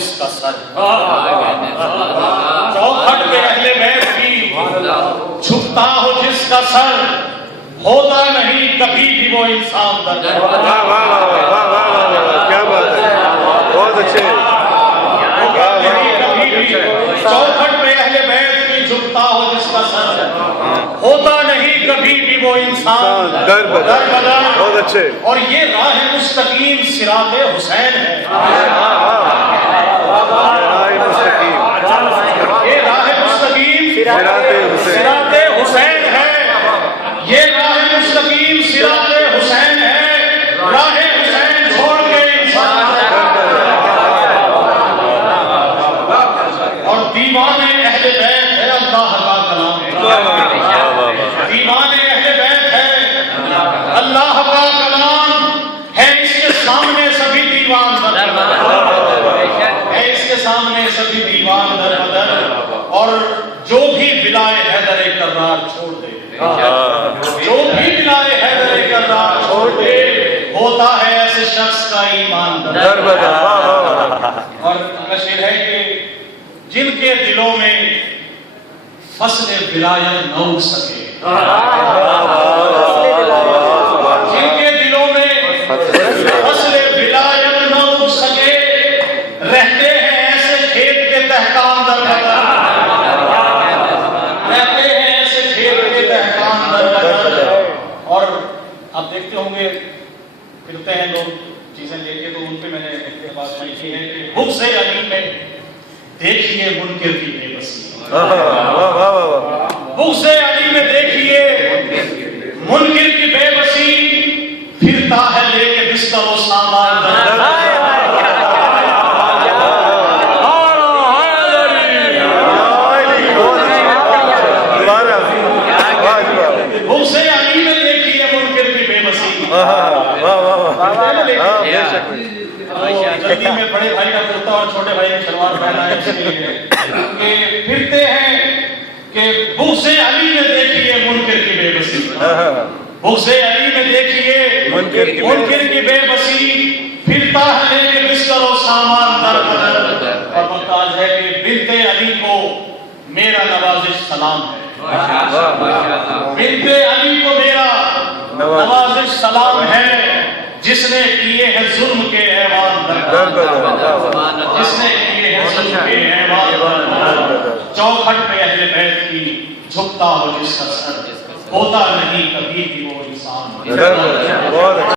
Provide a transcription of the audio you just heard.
جس کا سر، چوکھٹ پہ اہل بیت کی جھکتا ہو جس کا سر، ہوتا نہیں کبھی بھی وہ انسان در واہ واہ واہ واہ واہ واہ، کیا بات ہے، بہت اچھے، چوکھٹ پہ اہل بیت کی جھکتا ہو جس کا سر، ہوتا نہیں کبھی بھی وہ انسان در بدر، بہت اچھے، اور یہ راہ مستقیم صراط حسین ہے، یہ راہ مستقیم صراط حسین ہے، یہ راہ مستقیم صراط حسین ہے، راہ حسین چھوڑ کے انسان، اور دیوان اہل بیت ہے اللہ کا کلام، دیوان اہل بیت ہے اللہ کا کلام ہے، اس کے سامنے سبھی دیوان در بدر ہے، اس کے سامنے سبھی دیوان در بدر، اور جو بھی ولائے حیدر کرار چھوڑ دے، جو بھی ولائے حیدر کرار چھوڑ دے، ہوتا ہے ایسے شخص کا ایمان در بدر۔ اور شعر ہے کہ جن کے دلوں میں فصل ولایت نہ اگ سکے، جن کے دلوں میں فصل ولایت نہ اگ سکے، رہتے ہیں ایسے کھیت کے تہکان در بدر، رہتے ہیں ایسے کھیت کے تہکان در بدر۔ اور آپ دیکھتے ہوں گے پھرتے ہیں لوگ چیزیں لے کے، تو ان پہ میں نے ایک بات لکھی ہے کہ بغض علی میں دیکھیے منکر کی بے بسی، بغض علی میں دیکھیے منکر کی بے بسی، پھرتا ہے لے کے بستر و سامان در بغض علی میں دیکھیے منکر کی بے بسی۔ جلدی میں بڑے بھائی کا کرتا اور چھوٹے بھائی کی شلوار پہنا ہے، اس لیے کہ پھرتے ہیں کہ بغض علی میں دیکھیے منکر کی بے بسی، بغض علی میں دیکھیے منکر کی بے بسی، پھرتا ہے لے کے بستر و سامان در بدر۔ اور ممتاز ہے کہ بنت علی کو میرا نوازش سلام ہے، بنت علی کو میرا نوازش سلام ہے، جس نے کیے ہیں ظلم کے ایوان در بدر، جس نے کیے ہیں ظلم کے ایوان در بدر، چوکھٹ پہ اہل بیت کی جھکتا ہو جس کا سر، ہوتا نہیں کبھی بھی وہ انسان۔